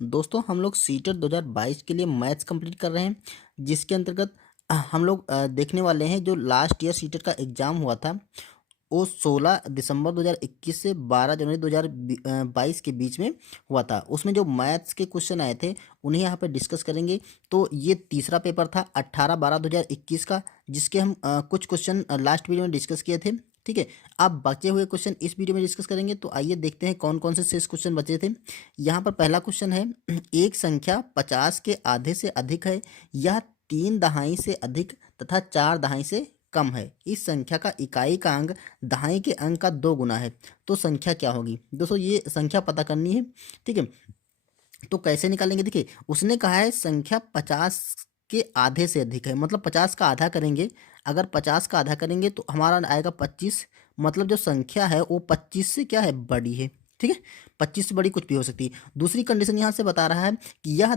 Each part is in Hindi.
दोस्तों हम लोग सीटेट 2022 के लिए मैथ्स कंप्लीट कर रहे हैं, जिसके अंतर्गत हम लोग देखने वाले हैं जो लास्ट ईयर सीटेट का एग्ज़ाम हुआ था वो 16 दिसंबर 2021 से 12 जनवरी 2022 के बीच में हुआ था। उसमें जो मैथ्स के क्वेश्चन आए थे उन्हें यहाँ पे डिस्कस करेंगे। तो ये तीसरा पेपर था 18/12/2021 का, जिसके हम कुछ क्वेश्चन लास्ट वीडियो में डिस्कस किए थे। ठीक है, अब बचे हुए क्वेश्चन इस वीडियो में डिस्कस करेंगे। तो आइए देखते हैं कौन कौन से शेष क्वेश्चन बचे थे। यहाँ पर पहला क्वेश्चन है, एक संख्या 50 के आधे से अधिक है, यह 3 दहाई से अधिक तथा 4 दहाई से कम है। इस संख्या का इकाई का अंक दहाई के अंक का 2 गुना है, तो संख्या क्या होगी। दोस्तों ये संख्या पता करनी है। ठीक है, तो कैसे निकालेंगे, देखिए उसने कहा है संख्या 50 के आधे से अधिक है, मतलब 50 का आधा करेंगे। अगर 50 का आधा करेंगे तो हमारा आएगा 25, मतलब जो संख्या है वो 25 से क्या है, बड़ी है। ठीक है, 25 से बड़ी कुछ भी हो सकती है। दूसरी कंडीशन यहाँ से बता रहा है कि यह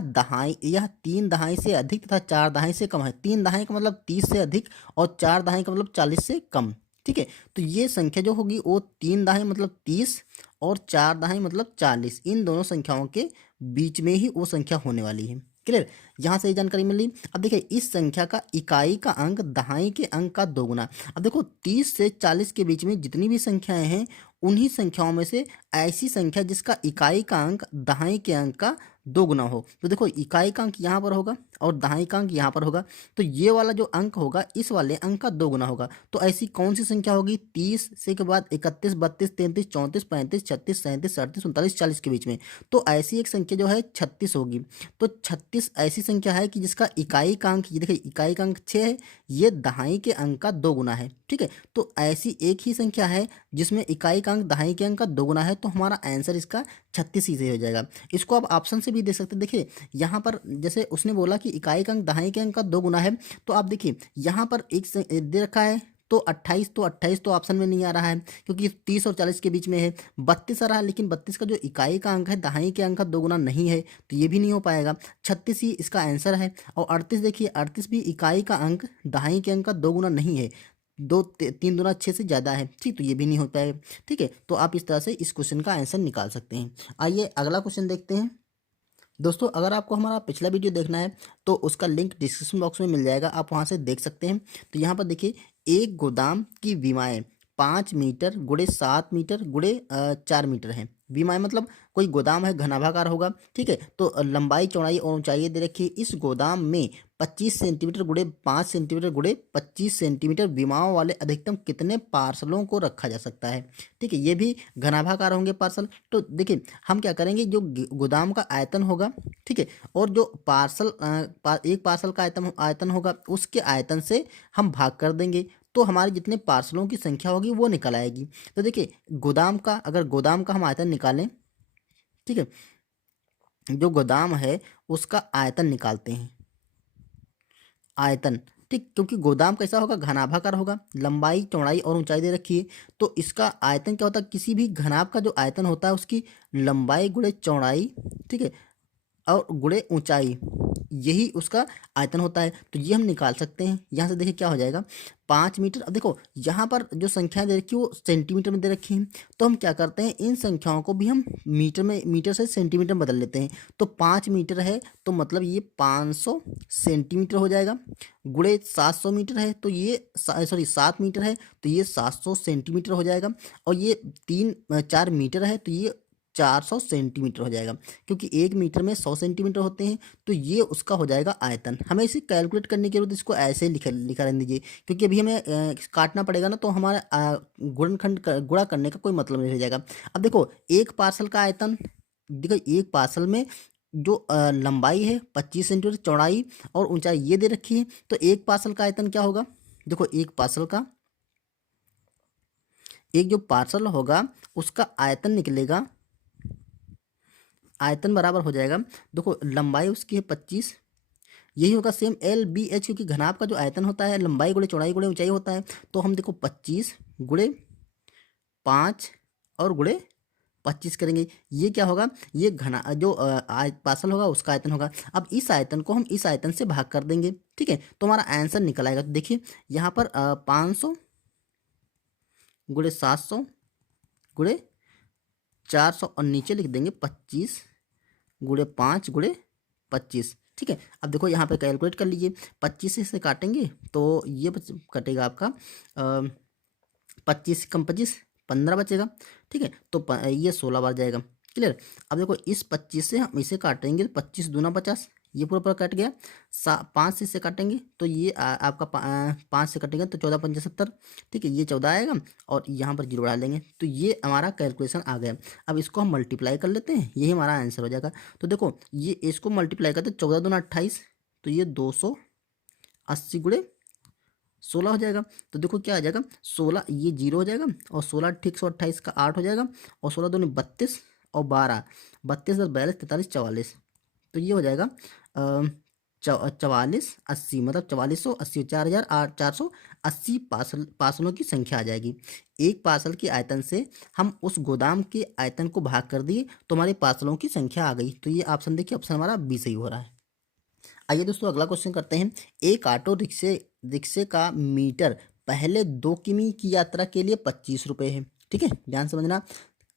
3 दहाई से अधिक तथा 4 दहाई से कम है। 3 दहाई का मतलब 30 से अधिक और 4 दहाई का मतलब 40 से कम। ठीक है, तो ये संख्या जो होगी वो 3 दहाई मतलब 30 और 4 दहाई मतलब 40, इन दोनों संख्याओं के बीच में ही वो संख्या होने वाली है। क्लियर, यहाँ से ये जानकारी मिली। अब देखिए इस संख्या का इकाई का अंक दहाई के अंक का 2 गुना। अब देखो 30 से 40 के बीच में जितनी भी संख्याएं हैं उन्हीं संख्याओं में से ऐसी संख्या जिसका इकाई का अंक दहाई के अंक का 2 गुना हो, तो देखो इकाई का अंक यहाँ पर होगा और दहाई का अंक यहाँ पर होगा, तो ये वाला जो अंक होगा इस वाले अंक का 2 गुना होगा। तो ऐसी कौन सी संख्या होगी, 30 से के बाद 31, 32, 33, 34, 35, 36, 37, 38, 39, 40 के बीच में। तो ऐसी एक संख्या जो है 36 होगी। तो 36 ऐसी संख्या है कि जिसका इकाई का अंक, ये देखिए इकाई का अंक 6 है, ये दहाई के अंक का 2 गुना है। ठीक है, तो ऐसी एक ही संख्या है जिसमें इकाई का अंक दहाई के अंक का 2 गुना है, तो हमारा आंसर इसका 36 ही सही हो जाएगा। इसको आप ऑप्शन से भी देख सकते हैं। देखिए यहाँ पर जैसे उसने बोला कि इकाई का अंक दहाई के अंक का 2 गुना है, तो आप देखिए यहाँ पर दे रखा है तो 28, तो 28 तो ऑप्शन में नहीं आ रहा है क्योंकि 30 और 40 के बीच में है। 32 आ रहा है, लेकिन 32 का जो इकाई का अंक है दहाई के अंक का 2 गुना नहीं है, तो ये भी नहीं हो पाएगा। 36 ही इसका आंसर है। और 38, देखिए 38 भी इकाई का अंक दहाई के अंक का 2 गुना नहीं है, 3 दूना 6 से ज़्यादा है। ठीक, तो ये भी नहीं हो पाएगा। ठीक है, तो आप इस तरह से इस क्वेश्चन का आंसर निकाल सकते हैं। आइए अगला क्वेश्चन देखते हैं। दोस्तों अगर आपको हमारा पिछला वीडियो देखना है तो उसका लिंक डिस्क्रिप्शन बॉक्स में मिल जाएगा, आप वहां से देख सकते हैं। तो यहाँ पर देखिए एक गोदाम की विमाएँ 5 मीटर गुड़े 7 मीटर गुड़े 4 मीटर है। विमाएँ मतलब कोई गोदाम है, घनाभाकार होगा। ठीक है, तो लंबाई चौड़ाई और ऊंचाई दे रखी है। इस गोदाम में 25 सेंटीमीटर गुड़े 5 सेंटीमीटर गुड़े 25 सेंटीमीटर विमाओं वाले अधिकतम कितने पार्सलों को रखा जा सकता है। ठीक है, ये भी घनाभाकार होंगे पार्सल। तो देखिए हम क्या करेंगे, जो गोदाम का आयतन होगा, ठीक है, और जो एक पार्सल का आयतन होगा उसके आयतन से हम भाग कर देंगे, तो हमारे जितने पार्सलों की संख्या होगी वो निकल आएगी। तो देखिए अगर गोदाम का हम आयतन निकालें, ठीक है, जो गोदाम है उसका आयतन निकालते हैं, आयतन। ठीक, क्योंकि गोदाम कैसा होगा, घनाभाकार होगा, लंबाई चौड़ाई और ऊंचाई दे रखी है, तो इसका आयतन क्या होता है, किसी भी घनाभ का जो आयतन होता है उसकी लंबाई गुणे चौड़ाई, ठीक है, और गुणे ऊंचाई, यही उसका आयतन होता है। तो ये हम निकाल सकते हैं। यहाँ से देखिए क्या हो जाएगा, 5 मीटर। अब देखो यहाँ पर जो संख्या दे रखी है वो सेंटीमीटर में दे रखी है, तो हम क्या करते हैं इन संख्याओं को भी हम मीटर से सेंटीमीटर में बदल लेते हैं। तो 5 मीटर है तो मतलब ये 500 सेंटीमीटर हो जाएगा, गुणे 700 मीटर है तो ये 7 मीटर है तो ये 700 सेंटीमीटर हो जाएगा, और ये 4 मीटर है तो ये 400 सेंटीमीटर हो जाएगा, क्योंकि 1 मीटर में 100 सेंटीमीटर होते हैं। तो ये उसका हो जाएगा आयतन। हमें इसे कैलकुलेट करने की जरूरत, इसको ऐसे ही लिखा रहने दीजिए, क्योंकि अभी हमें काटना पड़ेगा ना, तो हमारा गुणा करने का कोई मतलब नहीं रह जाएगा। अब देखो एक पार्सल का आयतन, देखो एक पार्सल में जो लंबाई है 25 सेंटीमीटर, चौड़ाई और ऊंचाई ये दे रखी है, तो एक पार्सल का आयतन क्या होगा, देखो एक जो पार्सल होगा उसका आयतन निकलेगा, आयतन बराबर हो जाएगा, देखो लंबाई उसकी है 25, यही होगा सेम LBH, क्योंकि घनाभ का जो आयतन होता है लंबाई गुणे चौड़ाई गुणे ऊंचाई होता है। तो हम देखो 25 गुणे 5 और गुणे 25 करेंगे, ये क्या होगा, ये घना जो पार्सल होगा उसका आयतन होगा। अब इस आयतन को हम इस आयतन से भाग कर देंगे, ठीक है, तो हमारा आंसर निकल आएगा। तो देखिए यहाँ पर 500 गुणे 700 गुणे 400 और नीचे लिख देंगे 25 गुणे 5 गुणे 25। ठीक है, अब देखो यहाँ पे कैलकुलेट कर लीजिए, 25 से काटेंगे तो ये कटेगा आपका 25 कम 25 15 बचेगा। ठीक है, तो ये 16 बार जाएगा। क्लियर। अब देखो इस 25 से हम इसे काटेंगे तो 25 दूना 50, ये पूरा पूरा कट गया। 5 से इसे काटेंगे तो ये आपका 5 से कटेंगे तो 14 पंजे 70। ठीक है, ये 14 आएगा और यहाँ पर जीरो डाल देंगे तो ये हमारा कैलकुलेशन आ गया। अब इसको हम मल्टीप्लाई कर लेते हैं, यही हमारा आंसर हो जाएगा। तो देखो ये इसको मल्टीप्लाई करते 14 दूना 28, तो ये 280 गुणे 16 हो जाएगा। तो देखो क्या आ जाएगा, 16 ये जीरो हो जाएगा और 16 ठीक 128 का 8 हो जाएगा और 16 दूनी 32 और 12 32 10 42 43 44। तो ये हो जाएगा 4480, मतलब 4480 4480 पार्सलों की संख्या आ जाएगी। एक पार्सल के आयतन से हम उस गोदाम के आयतन को भाग कर दिए तो हमारे पार्सलों की संख्या आ गई। तो ये ऑप्शन देखिए, ऑप्शन हमारा बी सही हो रहा है। आइए दोस्तों अगला क्वेश्चन करते हैं। एक ऑटो रिक्शे का मीटर पहले 2 किमी की यात्रा के लिए 25 रुपये है। ठीक है, ध्यान समझना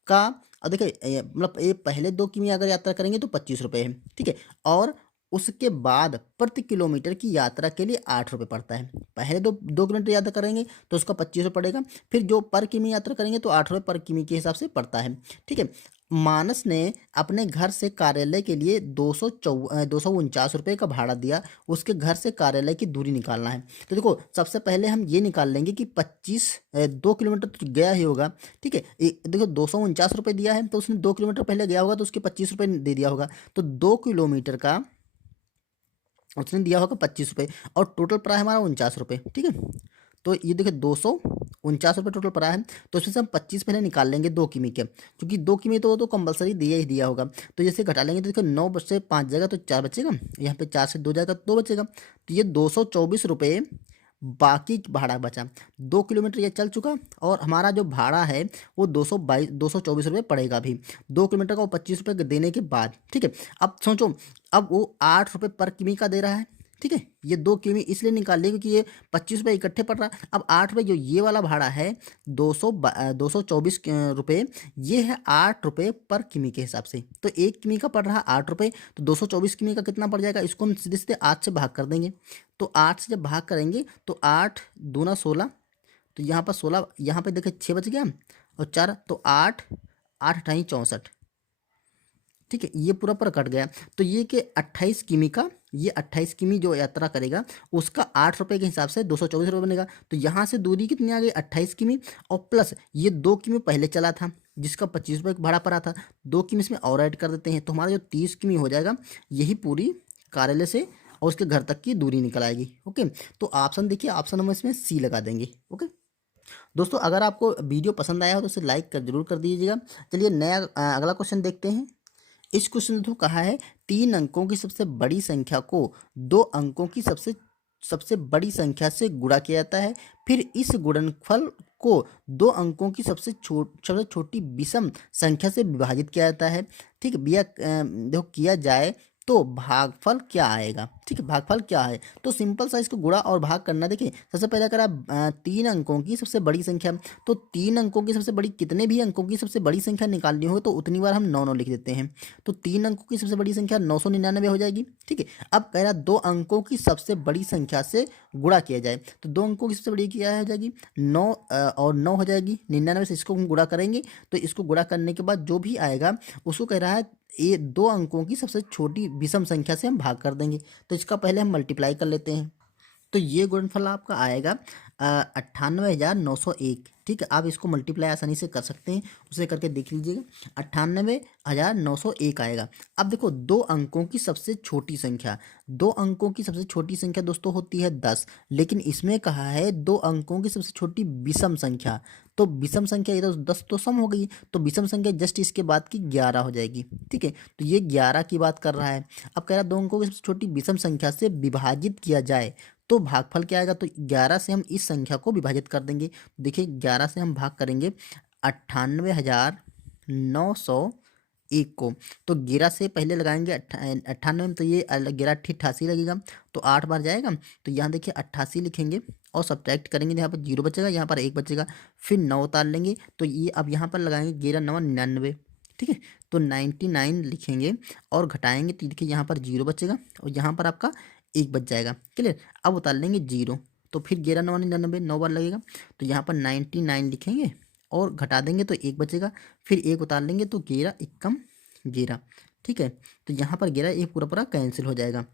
का। और देखिए मतलब ये पहले 2 किमी अगर यात्रा करेंगे तो 25 रुपये है। ठीक है, और उसके बाद प्रति किलोमीटर की यात्रा के लिए 8 रुपये पड़ता है। पहले 2 किलोमीटर यात्रा करेंगे तो उसका 25 रुपये पड़ेगा, फिर जो पर किमी यात्रा करेंगे तो 8 रुपये पर किमी के हिसाब से पड़ता है। ठीक है, मानस ने अपने घर से कार्यालय के लिए 249 रुपये का भाड़ा दिया। उसके घर से कार्यालय की दूरी निकालना है। तो देखो सबसे पहले हम ये निकाल लेंगे कि 2 किलोमीटर तो गया ही होगा। ठीक है, देखो 249 रुपये दिया है तो उसने 2 किलोमीटर पहले गया होगा तो उसके 25 रुपये दे दिया होगा। तो 2 किलोमीटर का उसने दिया होगा 25 रुपये और टोटल पड़ा है हमारा 49 रुपये। ठीक है, तो ये देखिए 249 रुपये टोटल पड़ा है। तो उसमें से हम 25 पहले निकाल लेंगे 2 किमी के, क्योंकि 2 किमी तो कंपलसरी दिया ही दिया होगा। तो जैसे घटा लेंगे तो देखो 9 से 5 जाएगा तो 4 बचेगा, यहाँ पे 4 से 2 जाएगा तो 2 बचेगा। तो ये 224 रुपये बाकी भाड़ा बचा। 2 किलोमीटर ये चल चुका और हमारा जो भाड़ा है वो 224 रुपये पड़ेगा अभी 2 किलोमीटर का, वो 25 रुपये देने के बाद। ठीक है, अब सोचो, अब वो 8 रुपये पर किमी का दे रहा है। ठीक है, ये 2 किमी इसलिए निकाल लिया क्योंकि ये 25 रुपये इकट्ठे पड़ रहा है। अब 8 रुपये जो ये वाला भाड़ा है 224 रुपये, ये है 8 रुपये पर किमी के हिसाब से। तो 1 किमी का पड़ रहा है 8 रुपये, तो 224 किमी का कितना पड़ जाएगा, इसको हम सीधे सीधे 8 से भाग कर देंगे। तो 8 से जब भाग करेंगे तो 8 दूना 16, तो यहाँ पर 16, यहाँ पर देखिए 6 बच गया और 4, तो 8 8 अठाई 64। ठीक है, ये पूरा पूरा कट गया। तो ये कि 28 किमी का, ये 28 किमी जो यात्रा करेगा उसका 8 रुपये के हिसाब से 224 रुपये बनेगा। तो यहाँ से दूरी कितनी आ गई 28 किमी और प्लस ये 2 किमी पहले चला था जिसका 25 रुपये भाड़ा पड़ा था, 2 किमी इसमें और ऐड कर देते हैं तो हमारा जो 30 किमी हो जाएगा, यही पूरी कार्यालय से और उसके घर तक की दूरी निकल आएगी। ओके, तो ऑप्शन देखिए, ऑप्शन हम इसमें सी लगा देंगे। ओके दोस्तों, अगर आपको वीडियो पसंद आया हो तो उसे लाइक जरूर कर दीजिएगा। चलिए नया अगला क्वेश्चन देखते हैं। इस क्वेश्चन में तो कहा है 3 अंकों की सबसे बड़ी संख्या को 2 अंकों की सबसे बड़ी संख्या से गुणा किया जाता है, फिर इस गुणनफल को 2 अंकों की सबसे छोटी विषम संख्या से विभाजित किया जाता है। ठीक है भैया, देखो किया जाए तो भागफल क्या आएगा। ठीक है, भागफल क्या है, तो सिंपल सा इसको गुणा और भाग करना। देखिए सबसे पहले अगर आप 3 अंकों की सबसे बड़ी संख्या, तो 3 अंकों की सबसे बड़ी, कितने भी अंकों की सबसे बड़ी संख्या निकालनी हो तो उतनी बार हम 9 9 लिख देते हैं। तो 3 अंकों की सबसे बड़ी संख्या 999 हो जाएगी। ठीक है, अब कह रहा 2 अंकों की सबसे बड़ी संख्या से गुणा किया जाए, तो 2 अंकों की सबसे बड़ी क्या हो जाएगी 9 और 9 हो जाएगी 99 से। इसको हम गुणा करेंगे तो इसको गुणा करने के बाद जो भी आएगा उसको कह रहा है ये 2 अंकों की सबसे छोटी विषम संख्या से हम भाग कर देंगे। तो इसका पहले हम मल्टीप्लाई कर लेते हैं। तो ये गुणनफल आपका आएगा 98,901। ठीक है, आप इसको मल्टीप्लाई आसानी से कर सकते हैं, उसे करके देख लीजिएगा। 98,901 आएगा। अब देखो 2 अंकों की सबसे छोटी संख्या, 2 अंकों की सबसे छोटी संख्या दोस्तों होती है 10, लेकिन इसमें कहा है 2 अंकों की सबसे छोटी विषम संख्या। तो विषम संख्या ये तो 10 तो सम हो गई, तो विषम संख्या जस्ट इसके बाद की 11 हो जाएगी। ठीक है, तो ये 11 की बात कर रहा है। अब कह रहा है 2 अंकों की सबसे छोटी विषम संख्या से विभाजित किया जाए तो भागफल क्या आएगा, तो 11 से हम इस संख्या को विभाजित कर देंगे। देखिए 11 से हम भाग करेंगे 98,901 को, तो 11 से पहले लगाएंगे 98 में, तो ये 11 88 लगेगा, तो 8 बार जाएगा। तो यहाँ देखिए 88 लिखेंगे और सब्ट्रैक्ट करेंगे, यहाँ पर 0 बचेगा, यहाँ पर 1 बचेगा, फिर 9 उतार लेंगे। तो ये अब यहाँ पर लगाएंगे 11 9 99। ठीक है। तो 99 लिखेंगे और घटाएंगे तो देखिए यहाँ पर 0 बचेगा और यहाँ पर आपका 1 बच जाएगा। क्लियर। अब उतार लेंगे 0, तो फिर 11×9 = 99, 9 बार लगेगा। तो यहाँ पर 99 लिखेंगे और घटा देंगे तो 1 बचेगा, फिर 1 उतार लेंगे तो 11 एकम 11। ठीक है। तो यहाँ पर 11 एक पूरा पूरा कैंसिल हो जाएगा।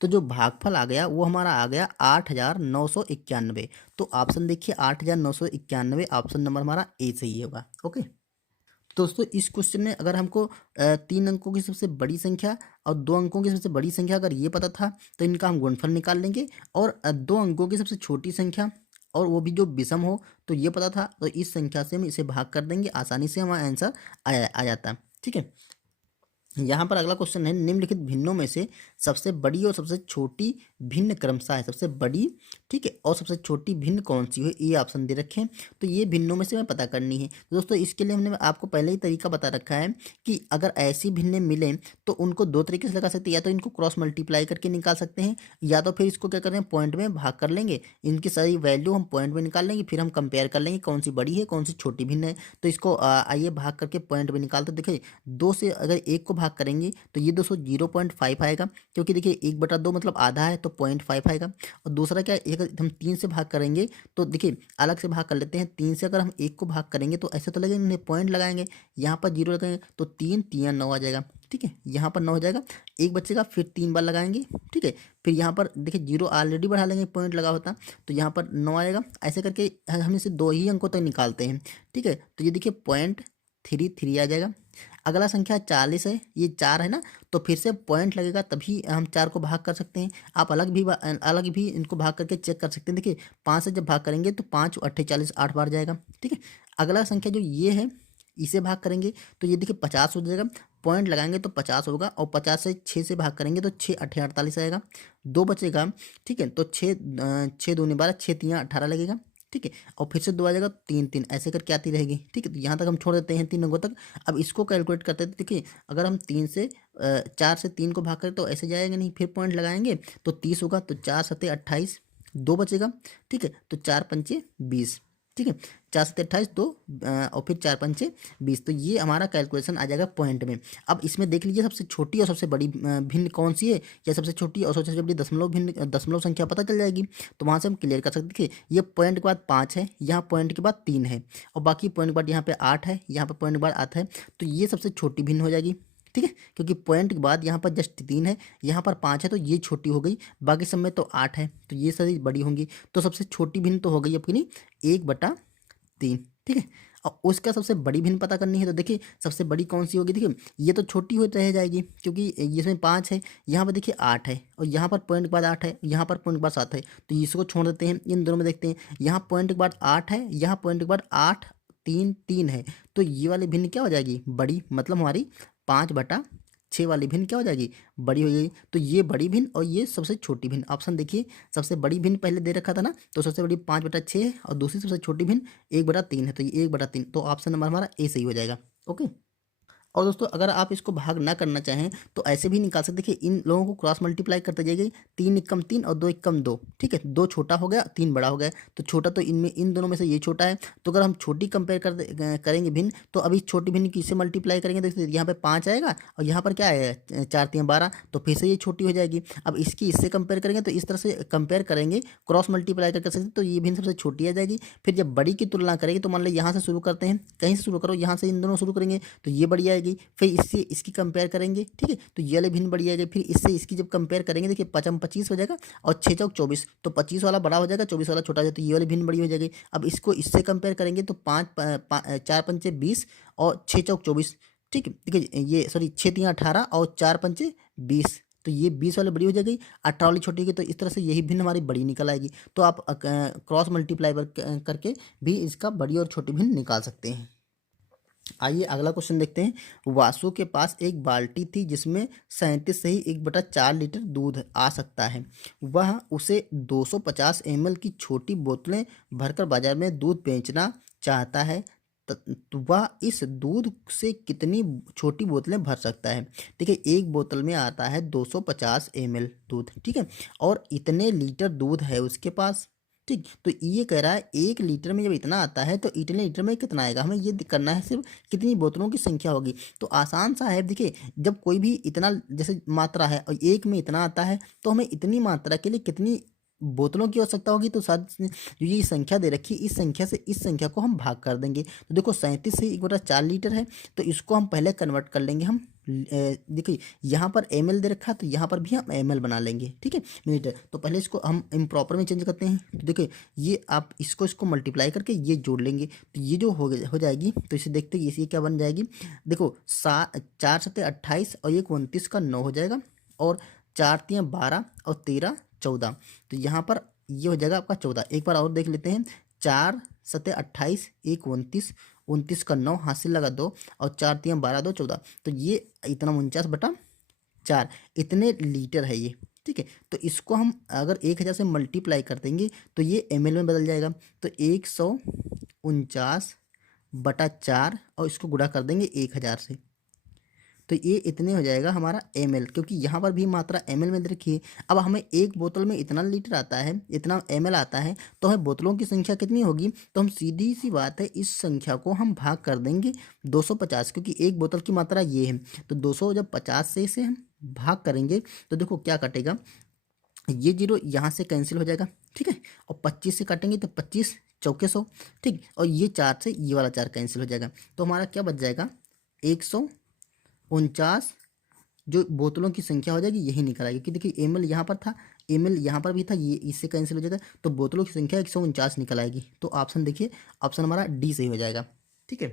तो जो भागफल आ गया वो हमारा आ गया 8,991। तो ऑप्शन देखिए 8,991, ऑप्शन नंबर हमारा ए सही होगा। ओके। तो दोस्तों इस क्वेश्चन में अगर हमको 3 अंकों की सबसे बड़ी संख्या और 2 अंकों की सबसे बड़ी संख्या अगर ये पता था तो इनका हम गुणनफल निकाल लेंगे, और 2 अंकों की सबसे छोटी संख्या और वो भी जो विषम हो तो ये पता था, तो इस संख्या से हम इसे भाग कर देंगे, आसानी से हमारा आंसर आ जाता है। ठीक है। यहाँ पर अगला क्वेश्चन है, निम्नलिखित भिन्नों में से सबसे बड़ी और सबसे छोटी भिन्न क्रमशः है। सबसे बड़ी, ठीक है, और सबसे छोटी भिन्न कौन सी है, ये ऑप्शन दे रखे हैं। तो ये भिन्नों में से हमें पता करनी है। तो दोस्तों इसके लिए हमने आपको पहले ही तरीका बता रखा है कि अगर ऐसी भिन्नें मिलें तो उनको 2 तरीके से लगा सकते हैं, या तो इनको क्रॉस मल्टीप्लाई करके निकाल सकते हैं, या तो फिर इसको क्या करें, पॉइंट में भाग कर लेंगे, इनकी सारी वैल्यू हम पॉइंट में निकाल लेंगे, फिर हम कंपेयर कर लेंगे कौन सी बड़ी है कौन सी छोटी भिन्न है। तो इसको आइए भाग करके पॉइंट में निकालते। देखिए 2 से अगर 1 को भाग करेंगे तो ये 0.5 आएगा, क्योंकि देखिए 1/2 मतलब आधा है तो 0.5 आएगा। और दूसरा क्या, एक हम 3 से भाग करेंगे तो देखिए अलग से भाग कर लेते हैं। 3 से अगर हम 1 को भाग करेंगे तो ऐसे तो लगेगा नहीं, पॉइंट लगाएंगे, यहाँ पर 0 लगाएंगे तो 3 3 9 आ जाएगा। ठीक है। यहाँ पर 9 हो जाएगा, 1 बचेगा, फिर 3 बार लगाएंगे। ठीक है। फिर यहाँ पर देखिए 0 ऑलरेडी बढ़ा लेंगे, पॉइंट लगा होता तो यहाँ पर 9 आएगा। ऐसे करके हम इसे 2 ही अंकों तक निकालते हैं। ठीक है। तो ये देखिए 0.33 आ जाएगा। अगला संख्या 40 है, ये 4 है ना, तो फिर से पॉइंट लगेगा तभी हम 4 को भाग कर सकते हैं। आप अलग भी इनको भाग करके चेक कर सकते हैं। देखिए 5 से जब भाग करेंगे तो 5 8 40, 8 बार जाएगा। ठीक है। अगला संख्या जो ये है, इसे भाग करेंगे तो ये देखिए 50 हो जाएगा, पॉइंट लगाएंगे तो 50 होगा, और 50 से 6 से भाग करेंगे तो 6 8 48 आएगा, 2 बचेगा। ठीक है। तो 6 दूनी 12, 6 3 18 लगेगा। ठीक है। और फिर से 2 आ जाएगा, 3 3 ऐसे करके आती रहेगी। ठीक है। तो यहाँ तक हम छोड़ देते हैं 3 अंकों तक। अब इसको कैलकुलेट करते हैं। तो देखिए अगर हम 4 से 3 को भाग करें तो ऐसे जाएगा नहीं, फिर पॉइंट लगाएंगे तो 30 होगा, तो 4 7 28, 2 बचेगा। ठीक है। तो 4 पंचे 20। ठीक है। 4 7 28, 2 और फिर 4 पंचे 20। तो ये हमारा कैलकुलेशन आ जाएगा पॉइंट में। अब इसमें देख लीजिए सबसे छोटी और सबसे बड़ी भिन्न कौन सी है, या सबसे छोटी और सबसे बड़ी दशमलव संख्या पता चल जाएगी, तो वहाँ से हम क्लियर कर सकते। देखिए ये पॉइंट के बाद 5 है, यहाँ पॉइंट के बाद 3 है, और बाकी पॉइंट के बाद यहाँ पे 8 है, यहाँ पे पॉइंट के बाद 8 है, तो ये सबसे छोटी भिन्न हो जाएगी। ठीक है। क्योंकि पॉइंट के बाद यहाँ पर जस्ट 3 है, यहाँ पर 5 है, तो ये छोटी हो गई, बाकी सब में तो 8 है, तो ये सारी बड़ी होंगी। तो सबसे छोटी भिन्न तो हो गई अपनी 1/3। ठीक है। और उसका सबसे बड़ी भिन्न पता करनी है, तो देखिए सबसे बड़ी कौन सी होगी। देखिए ये तो छोटी हो रह जाएगी, क्योंकि इसमें 5 है, यहाँ पर देखिए 8 है, और यहाँ पर पॉइंट के बाद 8 है, यहाँ पर पॉइंट के बाद 7 है, तो इसको छोड़ देते हैं। इन दोनों में देखते हैं, यहाँ पॉइंट के बाद 8 है, यहाँ पॉइंट के बाद 8 3 3 है, तो ये वाली भिन्न क्या हो जाएगी, बड़ी, मतलब हमारी 5/6 वाली भिन्न क्या हो जाएगी, बड़ी हो जाएगी। तो ये बड़ी भिन्न और ये सबसे छोटी भिन्न। ऑप्शन देखिए, सबसे बड़ी भिन्न पहले दे रखा था ना, तो सबसे बड़ी 5/6 है, और दूसरी सबसे छोटी भिन्न 1/3 है, तो ये 1/3, तो ऑप्शन नंबर हमारा ए सही हो जाएगा। ओके। और दोस्तों अगर आप इसको भाग ना करना चाहें तो ऐसे भी निकाल सकते। देखिए इन लोगों को क्रॉस मल्टीप्लाई करते जाइए, 3 एकम 3 और 2 एकम 2। ठीक है। 2 छोटा हो गया, 3 बड़ा हो गया, तो छोटा तो इनमें इन दोनों में से ये छोटा है। तो अगर हम छोटी कंपेयर करेंगे भिन्न, तो अभी छोटी भिन्न किससे मल्टीप्लाई करेंगे, देखिए यहाँ पे 5 आएगा और यहाँ पर क्या आएगा, 4 3 12, तो फिर से ये छोटी हो जाएगी। अब इसकी इससे कंपेयर करेंगे, तो इस तरह से कंपेयर करेंगे, क्रॉस मल्टीप्लाई कर सकते, तो ये भिन्न सबसे छोटी आ जाएगी। फिर जब बड़ी की तुलना करेंगे तो मान लो यहाँ से शुरू करते हैं, कहीं से शुरू करो, यहाँ से इन दोनों शुरू करेंगे तो ये बड़ी आएगी, फिर इससे इसकी कंपेयर करेंगे। ठीक है। तो ये वाली भिन्न बड़ी आएगी, फिर इससे इसकी जब कंपेयर करेंगे, देखिए 5 25 हो जाएगा, और 6 चौक 24, तो 25 वाला बड़ा हो जाएगा, 24 वाला छोटा हो जाएगा, तो ये वाली भिन्न बड़ी हो जाएगी। अब इसको इससे कंपेयर करेंगे तो 4 पंचे 20 और 6 चौक 24। ठीक है। देखिए ये सॉरी 6 3 18 और 4 पंचे 20, तो ये 20 वाली बड़ी हो जाएगी, 18 वाली छोटी होगी। तो इस तरह से यही भिन्न हमारी बड़ी निकल आएगी। तो आप क्रॉस मल्टीप्लाई करके भी इसका बड़ी और छोटी भिन्न निकाल सकते हैं। आइए अगला क्वेश्चन देखते हैं। वासु के पास एक बाल्टी थी जिसमें 37 से ही 1/4 लीटर दूध आ सकता है। वह उसे 250 ml की छोटी बोतलें भरकर बाजार में दूध बेचना चाहता है। तो वह इस दूध से कितनी छोटी बोतलें भर सकता है। देखिए एक बोतल में आता है 250 ml दूध। ठीक है। और इतने लीटर दूध है उसके पास। ठीक। तो ये कह रहा है 1 लीटर में जब इतना आता है तो इतने लीटर में कितना आएगा, हमें ये करना है सिर्फ कितनी बोतलों की संख्या होगी। तो आसान सा है, देखिए जब कोई भी इतना जैसे मात्रा है और 1 में इतना आता है तो हमें इतनी मात्रा के लिए कितनी बोतलों की आवश्यकता होगी। तो साथ जो ये संख्या दे रखी है, इस संख्या से इस संख्या को हम भाग कर देंगे। तो देखो 37 से 1/4 लीटर है, तो इसको हम पहले कन्वर्ट कर लेंगे हम देखिए यहाँ पर ml दे रखा है तो यहाँ पर भी हम ml बना लेंगे, ठीक है, मिलीलीटर। तो पहले इसको हम इम्प्रॉपर में चेंज करते हैं। तो देखिए ये आप इसको मल्टीप्लाई करके ये जोड़ लेंगे तो ये जो हो जाएगी, तो इसे देखते हैं इसी क्या बन जाएगी। देखो 4 सत्ते 28 और 1 29 का 9 हो जाएगा, और 4 तियाँ 12 और 13 14। तो यहाँ पर ये हो जाएगा आपका 14। एक बार और देख लेते हैं, 4 सत्ते 28 1 29 29 का 9 हाथ से लगा 2 और 4 तियाँ 12 2 14। तो ये इतना 49/4 इतने लीटर है ये, ठीक है। तो इसको हम अगर 1000 से मल्टीप्लाई कर देंगे तो ये ml में बदल जाएगा। तो 149/4 और इसको गुणा कर देंगे 1000 से, तो ये इतने हो जाएगा हमारा ml, क्योंकि यहाँ पर भी मात्रा ml में दे रखी है। अब हमें एक बोतल में इतना लीटर आता है, इतना ml आता है, तो हमें बोतलों की संख्या कितनी होगी। तो हम सीधी सी बात है, इस संख्या को हम भाग कर देंगे 250, क्योंकि एक बोतल की मात्रा ये है। तो 200 जब 50 से इसे हम भाग करेंगे तो देखो क्या कटेगा, ये 0 यहाँ से कैंसिल हो जाएगा, ठीक है। और 25 से काटेंगे तो 25 चौके 100, ठीक। और ये 4 से ये वाला 4 कैंसिल हो जाएगा, तो हमारा क्या बच जाएगा 149 जो बोतलों की संख्या हो जाएगी यही निकल आएगी। कि देखिए ml यहाँ पर था, ml यहाँ पर भी था, ये इससे कैंसिल हो जाएगा, तो बोतलों की संख्या 149 निकल आएगी। तो ऑप्शन देखिए, ऑप्शन हमारा डी सही हो जाएगा, ठीक है।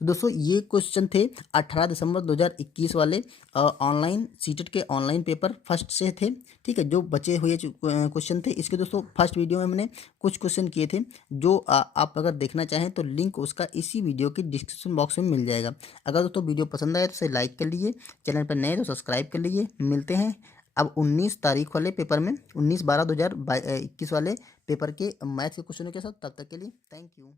तो दोस्तों ये क्वेश्चन थे 18 दिसंबर 2021 वाले ऑनलाइन सीटेट के ऑनलाइन पेपर फर्स्ट से थे, ठीक है। जो बचे हुए क्वेश्चन थे इसके दोस्तों फर्स्ट वीडियो में हमने कुछ क्वेश्चन किए थे, जो आप अगर देखना चाहें तो लिंक उसका इसी वीडियो के डिस्क्रिप्शन बॉक्स में मिल जाएगा। अगर दोस्तों वीडियो पसंद आए तो इसे लाइक कर लीजिए, चैनल पर नए तो सब्सक्राइब कर लीजिए। मिलते हैं अब 19 तारीख वाले पेपर में, 19/12/2021 वाले पेपर के मैथ्स के क्वेश्चनों के साथ। तब तक के लिए थैंक यू।